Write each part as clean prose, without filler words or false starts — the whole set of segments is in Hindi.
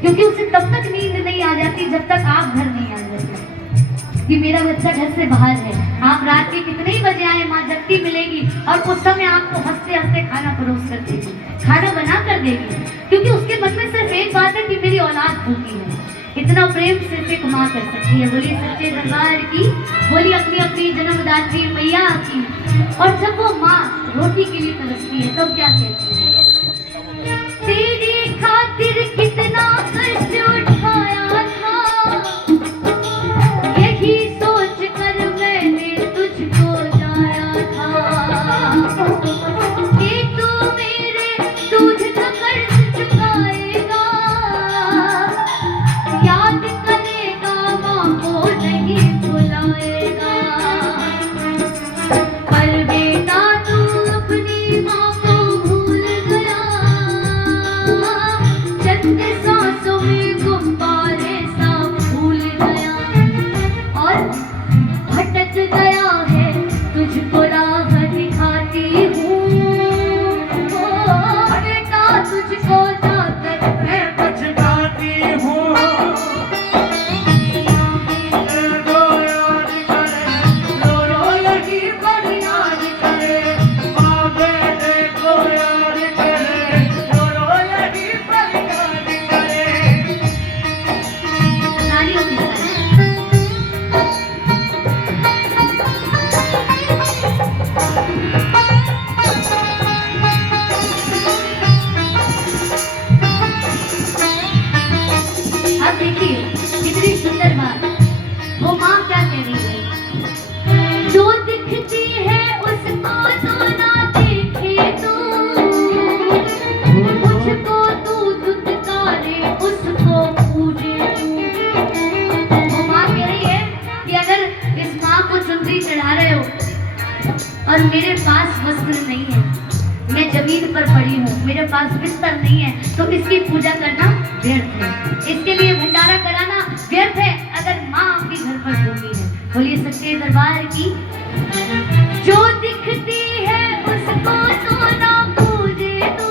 क्योंकि उसे तब तक नींद नहीं आ जाती जब तक आप घर नहीं आ जाते कि मेरा बच्चा घर से बाहर है। आप रात के कितने ही बजे आए, माँ जगती मिलेगी और उस समय आपको हंसते हंसते खाना परोस कर देगी, खाना बना कर देगी, क्योंकि उसके मन में सिर्फ एक बात है कि मेरी औलाद भूखी है। इतना प्रेम सिर्फ एक माँ कर सकती है। बोलिए सच्चे दरबार की, बोलिए अपनी अपनी जन्मदात्री मैया की। और जब वो माँ रोटी के लिए तरसती है तब क्या कहती है, तेरी खातिर कितना कष्ट उठाया था, यही सोच कर मैंने तुझको जाया था, कि तू मेरे दूध का कर्ज चुकाएगा, याद करेगा माँ को नहीं भुलाएगा। पर बेटा तू अपनी माँ को भूल गया, चंद सांसों में गुब्बारे सा भूल गया, और भटक गया है तुझको राह दिखाती हूँ, बेटा तुझको जाकर मैं पछताती हूँ। रो याद करे, रो यही पर याद करे, माँ बेटे को याद करे, रो यही पर याद करे। नारियों के साथ अब देखिए कितनी सुंदर बात, वो माँ क्या कह रही है, जो दिखती है उसको तो ना देखे तू, मुझको तू दुत्कारे उसको पूजे तू। वो माँ कह रही है कि अगर इस माँ को चुनरी चढ़ा रहे हो और मेरे पास वस्त्र नहीं है, मैं जमीन पर पड़ी हूँ, मेरे पास बिस्तर नहीं है, तो इसकी पूजा करना व्यर्थ है, इसके लिए भंडारा कराना व्यर्थ है अगर माँ आपके घर पर भूखी है। बोलिए सच्चे दरबार की, जो दिखती है उसको तो ना पूजे तू,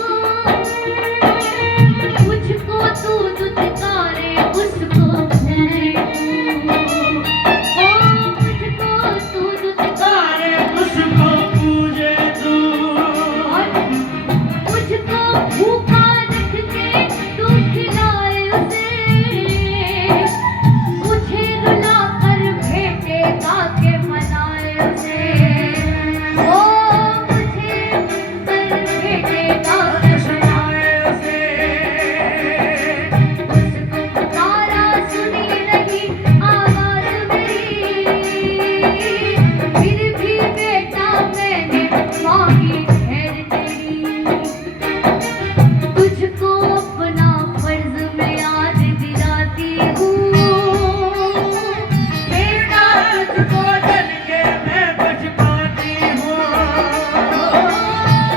मुझको तू दुत्कारे उसको पूजे तू, ओ मुझको तू दुत्कारे उसको पूजे तू, और मुझको भूखा रख के तू खिलाए उसे, मुझे रुला कर भेंटेगा के मनाए उसे, ओ मुझे कर भेंटेगा के सुनाए उसे। उसको पुकारा सुनी नहीं आवाज मेरी, फिर भी बेटा मैंने मांगी ठहर तेरी, तुझको अपना फर्ज में याद दिलाती हूँ, बेटा तुझको जल के मैं पछताती हूँ,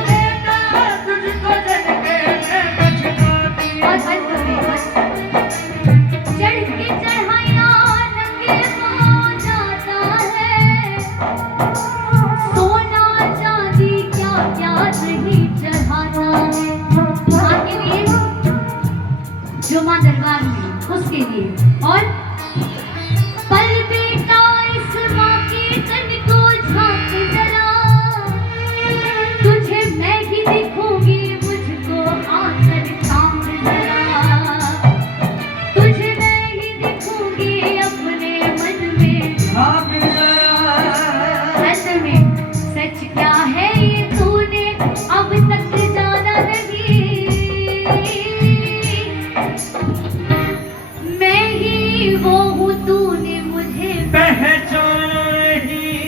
बेटा तुझको जल के मैं पछताती हूँ। और अंत में बस चढ़ के चढ़ाया नंगे पाँव जाता है, सोना चांदी क्या क्या नहीं चढ़ाता है। माँ के लिए, जो माँ दरबार में उसके लिए, और पर बेटा इस माँ के तन को झांक जरा, तुझे मैं ही दिखूंगी मुझको आकर थाम जरा, तुझे मैं ही दिखूंगी अपने मन में। भाग गया, असल में सच क्या है ये तूने अब तक जाना नहीं, मैं ही वो हूँ तूने मुझे पहचाना नहीं।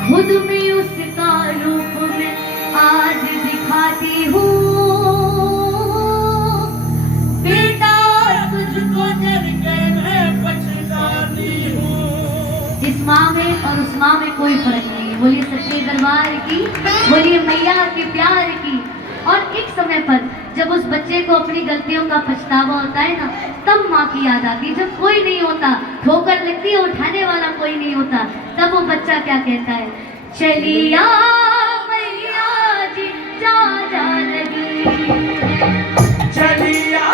खुद में उसका रूप मैं आज दिखाती हूँ, बेटा तुझको जल के मैं पछताती हूँ। इस माँ में और उस माँ में कोई फर्क नहीं है। बोलिए सच्चे दरबार की, बोलिए मैया के प्यार की। और एक समय पर जब उस बच्चे को अपनी गलतियों का पछतावा होता है ना, तब माँ की याद आती है। जब कोई नहीं होता, ठोकर लगती है, उठाने वाला कोई नहीं होता, तब वो बच्चा क्या कहता है, चलिया मैया जी जा जा रही है, चलिया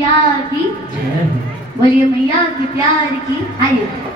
मैया की जय हो। बोलिए मैया के प्यार की। आइए